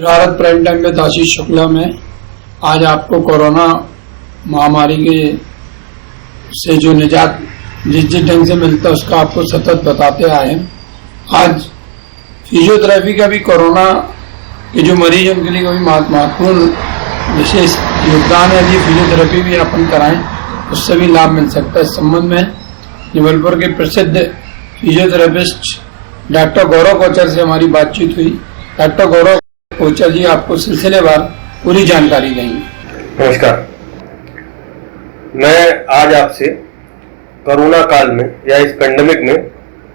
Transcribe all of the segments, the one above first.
Bharat prime time में आशीष शुक्ला में आज आपको कोरोना महामारी के से जो निजात जिस ढंग से मिलता है उसका आपको सतत बताते आए हैं। आज फिजियोथेरेपी का भी कोरोना के जो मरीज हैं उनके लिए कोई महत्वपूर्ण विशेष योगदान है। यदि फिजियोथेरेपी भी अपन कराएं उससे भी लाभ मिल सकता है। इस संबंध में जबलपुर के प्रसिद्ध फिजियोथेरेपिस्ट डॉक्टर गौरव कोचर से हमारी बातचीत हुई। डॉक्टर गौरव कोचर जी आपको सिलसिलेवार पूरी जानकारी देंगे। नमस्कार, मैं आज आपसे कोरोना काल में या इस पेंडेमिक में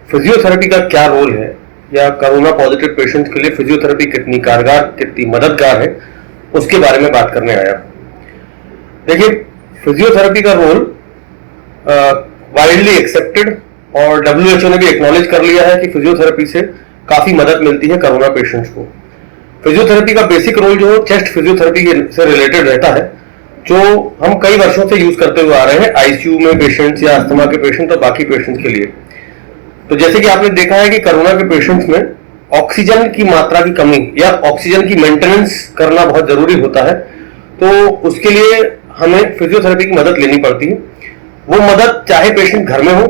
फिजियोथेरेपी का क्या रोल है या कोरोना पॉजिटिव पेशेंट्स के लिए फिजियोथेरेपी कितनी कारगर, कितनी मददगार है, उसके बारे में बात करने आया। देखिए, फिजियोथेरेपी का रोल वाइडली एक्सेप्टेड और WHO ने भी एक्नॉलेज कर लिया है कि फिजियोथेरेपी से काफी मदद मिलती है कोरोना पेशेंट्स को। फिजियोथेरेपी का बेसिक रोल जो चेस्ट फिजियोथेरेपी से रिलेटेड रहता है, जो हम कई वर्षों से यूज करते हुए आ रहे हैं आईसीयू में पेशेंट्स या अस्थमा के पेशेंट और बाकी पेशेंट्स के लिए। तो जैसे कि आपने देखा है कि कोरोना के पेशेंट्स में ऑक्सीजन की मात्रा की कमी या ऑक्सीजन की मेंटेनेंस करना बहुत जरूरी होता है। तो उसके लिए हमें फिजियोथेरेपी की मदद लेनी पड़ती है। वो मदद चाहे पेशेंट घर में हो,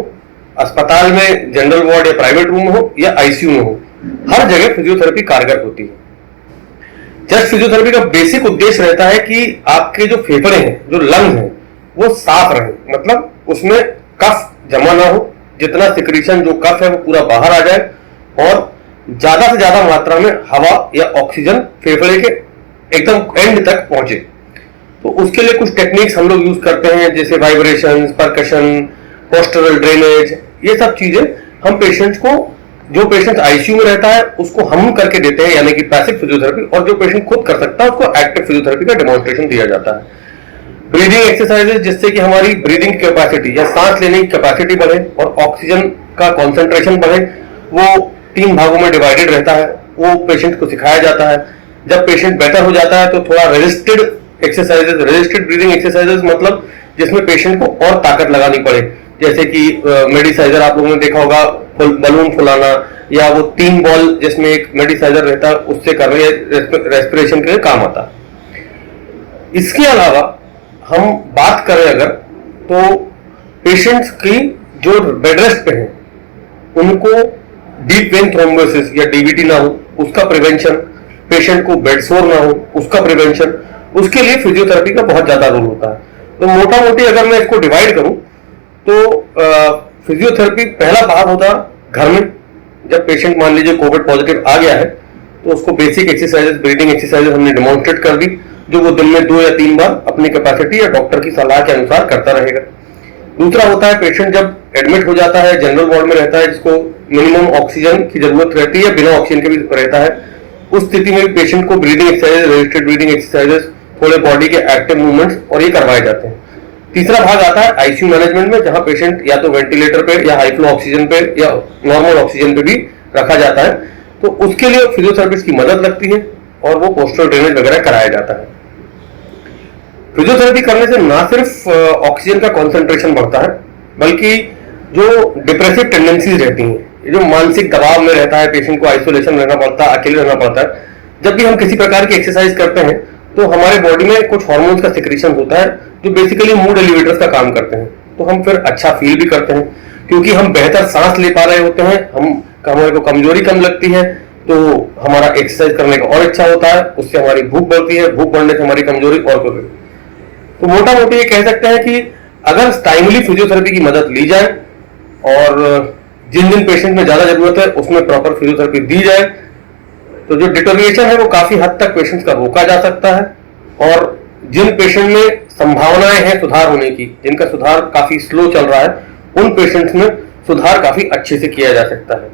अस्पताल में जनरल वार्ड या प्राइवेट रूम हो या आईसीयू में हो, हर जगह फिजियोथेरेपी कारगर होती है। चेस्ट फिजियोथेरेपी का बेसिक उद्देश्य रहता है कि आपके जो फेफड़े हैं, जो लंग्स हैं, वो साफ रहे, मतलब उसमें कफ जमा ना हो, जितना सिक्रीशन जो कफ है वो पूरा बाहर आ जाए और ज्यादा से ज्यादा मात्रा में हवा या ऑक्सीजन फेफड़े के एकदम एंड तक पहुंचे। तो उसके लिए कुछ टेक्निक्स हम लोग यूज करते हैं, जैसे वाइब्रेशन, परकशन, पोस्टरल ड्रेनेज, ये सब चीजें हम पेशेंट्स को, जो पेशेंट आईसीयू में रहता है उसको हम करके देते हैं, यानी कि पैसिव फिजियोथेरेपी, और जो पेशेंट खुद कर सकता है उसको एक्टिव फिजियोथेरेपी का डेमोन्स्ट्रेशन दिया जाता है। ब्रीदिंग एक्सरसाइजेस, जिससे कि हमारी ब्रीदिंग कैपेसिटी या सांस लेने की कैपेसिटी बढ़े और ऑक्सीजन का कॉन्सेंट्रेशन बढ़े, वो 3 भागों में डिवाइडेड रहता है। वो पेशेंट को सिखाया जाता है। जब पेशेंट बेटर हो जाता है तो थोड़ा resisted exercises, resisted breathing exercises, मतलब जिसमें पेशेंट को और ताकत लगानी पड़े, जैसे कि मेडिसाइजर आप लोगों ने देखा होगा, बलून फुलाना, या वो 3 बॉल जिसमें एक मेडिसाइजर रहता है उससे करना, रेस्पिरेशन के लिए काम आता है। इसके अलावा हम बात करें अगर, तो पेशेंट्स की जो बेड रेस्ट पे हैं उनको डीप वेन थ्रोम्बोसिस या डीवीटी ना हो, उसका प्रिवेंशन, पेशेंट को बेड सोर ना हो, उसका प्रिवेंशन, उसके लिए फिजियोथेरेपी का बहुत ज्यादा रोल होता है। तो मोटा मोटी अगर मैं इसको डिवाइड करूं तो फिजियोथेरेपी पहला भाग होता घर में। जब पेशेंट मान लीजिए कोविड पॉजिटिव आ गया है तो उसको बेसिक एक्सरसाइजेस, ब्रीदिंग एक्सरसाइजेस हमने डेमोन्स्ट्रेट कर दी, जो वो दिन में 2 या 3 बार अपनी कैपेसिटी या डॉक्टर की सलाह के अनुसार करता रहेगा। दूसरा होता है पेशेंट जब एडमिट हो जाता है, जनरल वार्ड में रहता है, जिसको मिनिमम ऑक्सीजन की जरूरत रहती है, बिना ऑक्सीजन के भी रहता है, उस स्थिति में पेशेंट को breathing exercises, registered breathing exercises, थोड़े बॉडी के एक्टिव मूवमेंट्स और ये करवाए जाते हैं। तीसरा भाग आता है आईसीयू मैनेजमेंट में, जहां पेशेंट या तो वेंटिलेटर पे या हाई फ्लो ऑक्सीजन पे या नॉर्मल ऑक्सीजन पे भी रखा जाता है। तो उसके लिए फिजियोथेरेपिस्ट की मदद लगती है और वो पोस्टरल ड्रेनेज वगैरह कराया जाता है। फिजियोथेरेपी करने से ना सिर्फ ऑक्सीजन का कॉन्सेंट्रेशन बढ़ता है, बल्कि जो डिप्रेसिव टेंडेंसीज रहती हैं, जो मानसिक दबाव में रहता है, पेशेंट को आइसोलेशन रहना पड़ता है, अकेले रहना पड़ता है, जब भी हम किसी प्रकार की एक्सरसाइज करते हैं तो हमारे बॉडी में कुछ हार्मोन्स का सिक्रीशन होता है जो बेसिकली मूड एलिवेटर्स का काम करते हैं। तो हम फिर अच्छा फील भी करते हैं, क्योंकि हम बेहतर सांस ले पा रहे होते हैं, हमारे को कमजोरी कम लगती है, तो हमारा एक्सरसाइज करने का और अच्छा होता है, उससे हमारी भूख बढ़ती है, भूख बढ़ने से हमारी कमजोरी और बढ़ती है। तो मोटा मोटी ये कह सकते हैं कि अगर टाइमली फिजियोथेरेपी की मदद ली जाए और जिन जिन पेशेंट में ज्यादा जरूरत है उसमें प्रॉपर फिजियोथेरेपी दी जाए, तो जो डिटोरिएशन है वो काफी हद तक पेशेंट्स का रोका जा सकता है। और जिन पेशेंट में संभावनाएं हैं सुधार होने की, जिनका सुधार काफी स्लो चल रहा है, उन पेशेंट्स में सुधार काफी अच्छे से किया जा सकता है।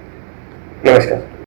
नमस्कार।